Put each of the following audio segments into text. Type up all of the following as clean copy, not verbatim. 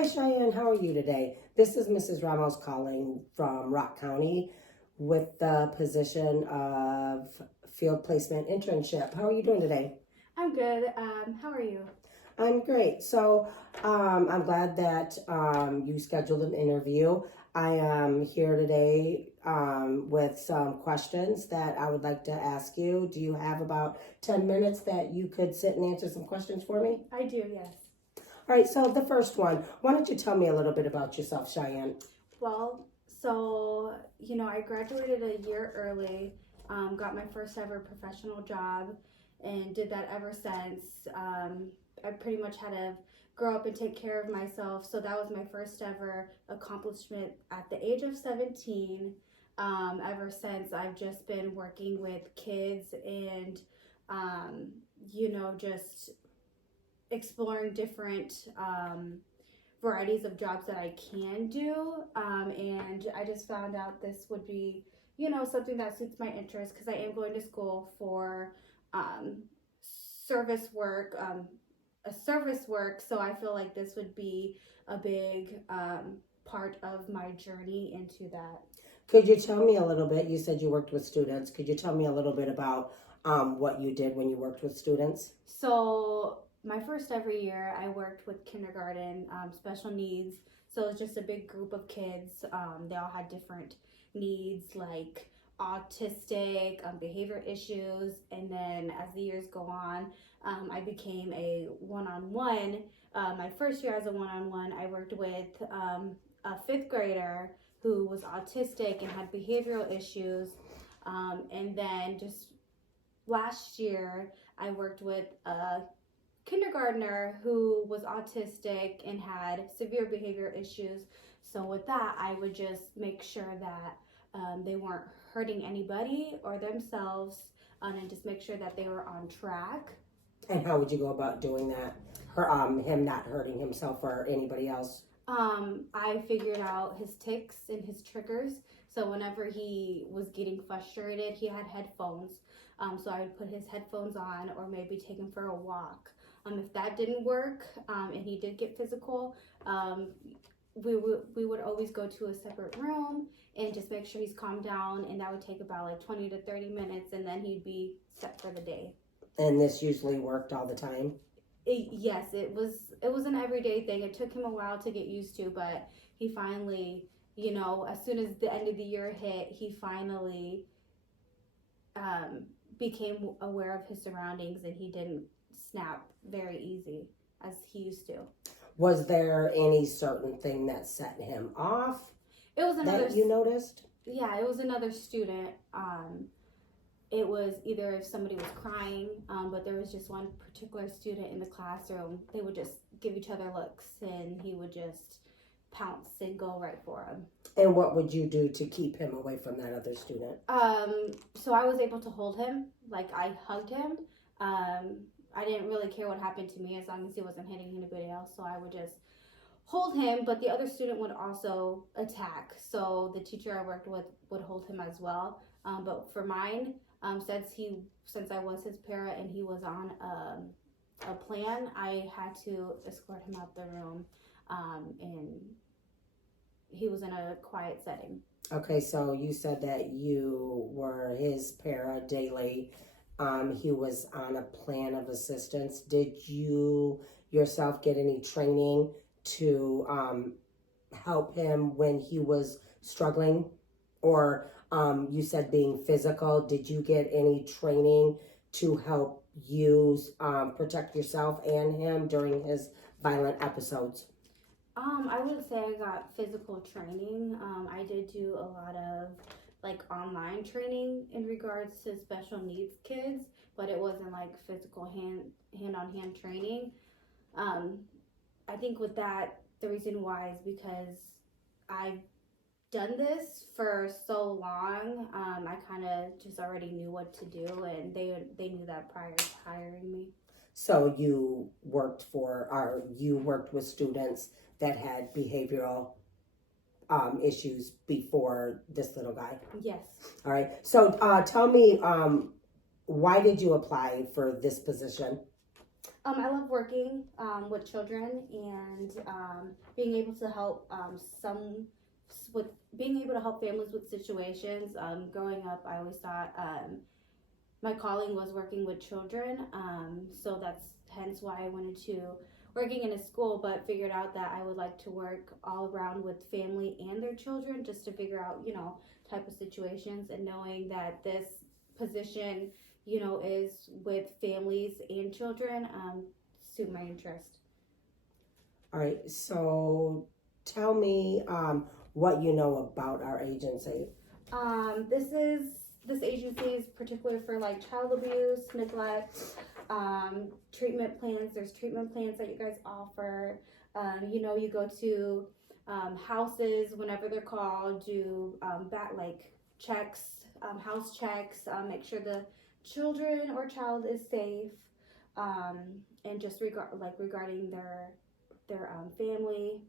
Hi Cheyenne, how are you today? This is Mrs. Ramos calling from Rock County with the position of field placement internship. How are you doing today? I'm good. How are you? I'm great. I'm glad that you scheduled an interview. I am here today with some questions that I would like to ask you. Do you have about 10 minutes that you could sit and answer some questions for me? I do, yes. All right, so the first one, why don't you tell me a little bit about yourself, Cheyenne? I graduated a year early, got my first ever professional job, and did that ever since. I pretty much had to grow up and take care of myself, so that was my first ever accomplishment at the age of 17. Ever since, I've just been working with kids and, just exploring different varieties of jobs that I can do. And I just found out this would be, something that suits my interest because I am going to school for service work, So I feel like this would be a big part of my journey into that. Could you tell me a little bit? You said you worked with students. Could you tell me a little bit about what you did when you worked with students? So my first ever year, I worked with kindergarten, special needs. So it's just a big group of kids. They all had different needs like autistic, behavior issues. And then as the years go on, I became a one-on-one. My first year as a one-on-one, I worked with a fifth grader who was autistic and had behavioral issues. And then just last year, I worked with a kindergartner who was autistic and had severe behavior issues. So with that, I would just make sure that they weren't hurting anybody or themselves, and just make sure that they were on track. And how would you go about doing that? Him not hurting himself or anybody else? I figured out his tics and his triggers. So whenever he was getting frustrated, he had headphones. So I would put his headphones on or maybe take him for a walk. If that didn't work, and he did get physical, we would always go to a separate room and just make sure he's calmed down, and that would take about like 20 to 30 minutes, and then he'd be set for the day. And this usually worked all the time? Yes, it was an everyday thing. It took him a while to get used to, but he finally, as soon as the end of the year hit, he finally became aware of his surroundings, and he didn't snap very easy as he used to. Was there any certain thing that set him off? It was another that you noticed? Yeah, it was another student. It was either if somebody was crying, but there was just one particular student in the classroom. They would just give each other looks, and he would just pounce and go right for him. And what would you do to keep him away from that other student? So I was able to hold him. Like, I hugged him. I didn't really care what happened to me as long as he wasn't hitting anybody else. So I would just hold him, but the other student would also attack. So the teacher I worked with would hold him as well. But for mine, since I was his para and he was on a plan, I had to escort him out the room, and he was in a quiet setting. Okay, so you said that you were his para daily. He was on a plan of assistance. Did you yourself get any training to help him when he was struggling? Or you said being physical. Did you get any training to help you protect yourself and him during his violent episodes? I wouldn't say I got physical training. I did do a lot of like online training in regards to special needs kids, but it wasn't like physical hand-on-hand training. I think with that, the reason why is because I've done this for so long. I kind of just already knew what to do, and they knew that prior to hiring me. So you worked with students that had behavioral issues before this little guy? Yes. All right. So tell me, why did you apply for this position? I love working with children and being able to help with being able to help families with situations. Growing up, I always thought my calling was working with children, so that's hence why I wanted to working in a school, but figured out that I would like to work all around with family and their children, just to figure out, type of situations, and knowing that this position, is with families and children, suit my interest. All right, so tell me what you know about our agency. This agency is particular for like child abuse, neglect, treatment plans. There's treatment plans that you guys offer. You go to houses whenever they're called, do checks, house checks, make sure the children or child is safe, and just regarding their family.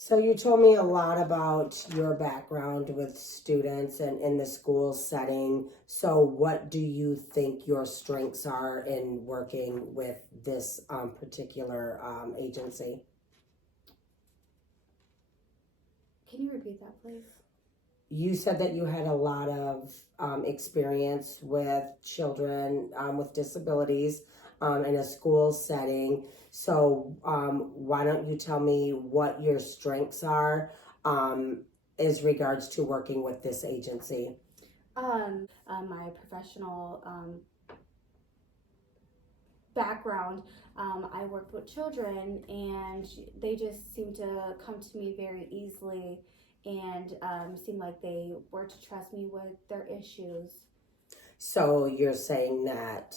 So you told me a lot about your background with students and in the school setting. So what do you think your strengths are in working with this particular agency? Can you repeat that, please? You said that you had a lot of experience with children with disabilities in a school setting. So why don't you tell me what your strengths are as regards to working with this agency? My professional background, I worked with children, and they just seem to come to me very easily, and seem like they were to trust me with their issues. So you're saying that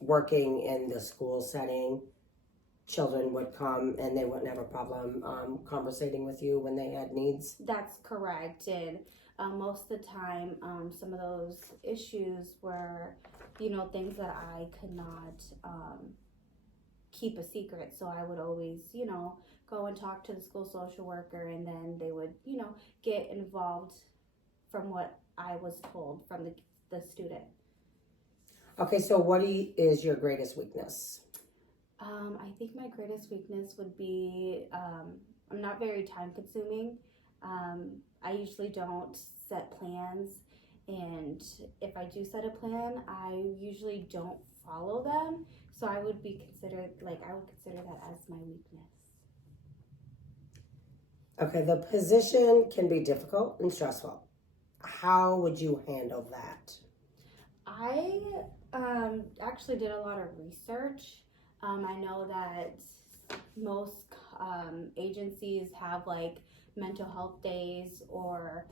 working in the school setting, children would come and they wouldn't have a problem conversating with you when they had needs? That's correct. And most of the time, some of those issues were, things that I could not keep a secret. So I would always, go and talk to the school social worker, and then they would, get involved from what I was told from the student. Okay, so what is your greatest weakness? I think my greatest weakness would be I'm not very time consuming. I usually don't set plans, and if I do set a plan, I usually don't follow them. So I would consider that as my weakness. Okay, the position can be difficult and stressful. How would you handle that? I actually did a lot of research. I know that most agencies have like mental health days, or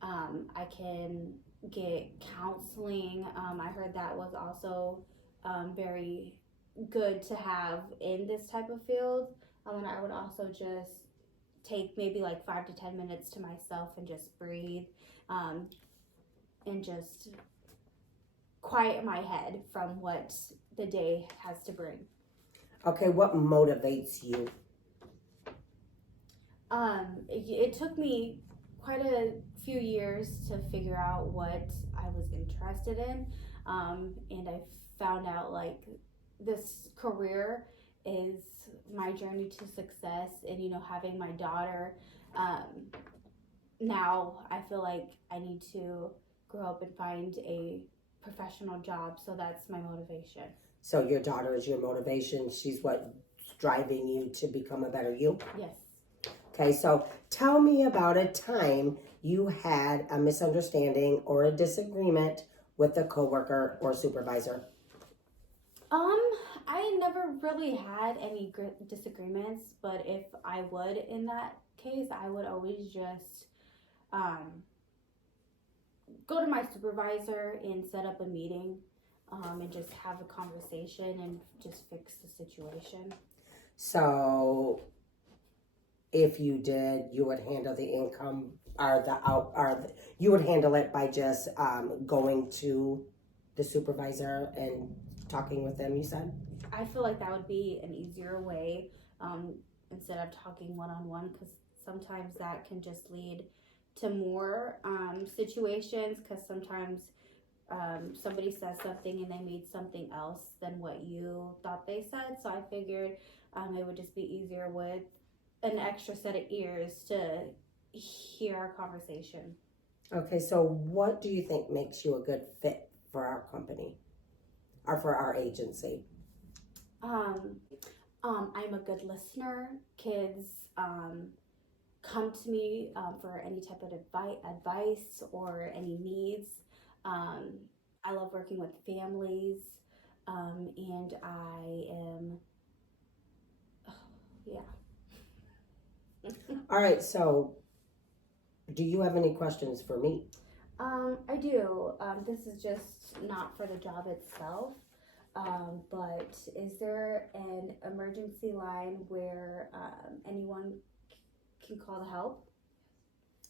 I can get counseling. I heard that was also very good to have in this type of field. And I would also just take maybe like 5 to 10 minutes to myself and just breathe, and just quiet my head from what the day has to bring. Okay, what motivates you? It took me quite a few years to figure out what I was interested in, and I found out like this career is my journey to success, and having my daughter, now I feel like I need to grow up and find a professional job, so that's my motivation. So your daughter is your motivation. She's what's driving you to become a better you? Yes. Okay, so tell me about a time you had a misunderstanding or a disagreement with a coworker or supervisor. I never really had any disagreements, but if I would in that case, I would always just go to my supervisor and set up a meeting, and just have a conversation and just fix the situation. So if you did, you would handle the income you would handle it by just going to the supervisor and talking with them, you said? I feel like that would be an easier way, instead of talking one-on-one, because sometimes that can just lead to more situations, because sometimes somebody says something and they mean something else than what you thought they said. So I figured it would just be easier with an extra set of ears to hear our conversation. Okay, so what do you think makes you a good fit for our company or for our agency? I'm a good listener. Kids come to me for any type of advice or any needs. I love working with families, and I am, yeah. All right, so do you have any questions for me? I do. This is just not for the job itself, but is there an emergency line where anyone can call to help?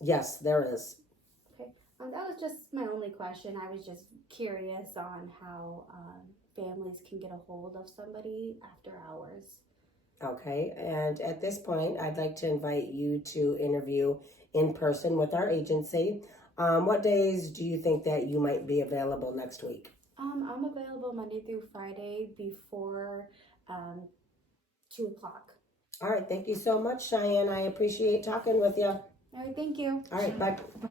Yes, there is. Okay. That was just my only question. I was just curious on how families can get a hold of somebody after hours. Okay, and at this point, I'd like to invite you to interview in person with our agency. What days do you think that you might be available next week? I'm available Monday through Friday before 2 o'clock. All right, thank you so much, Cheyenne. I appreciate talking with you. All right, thank you. All right, bye.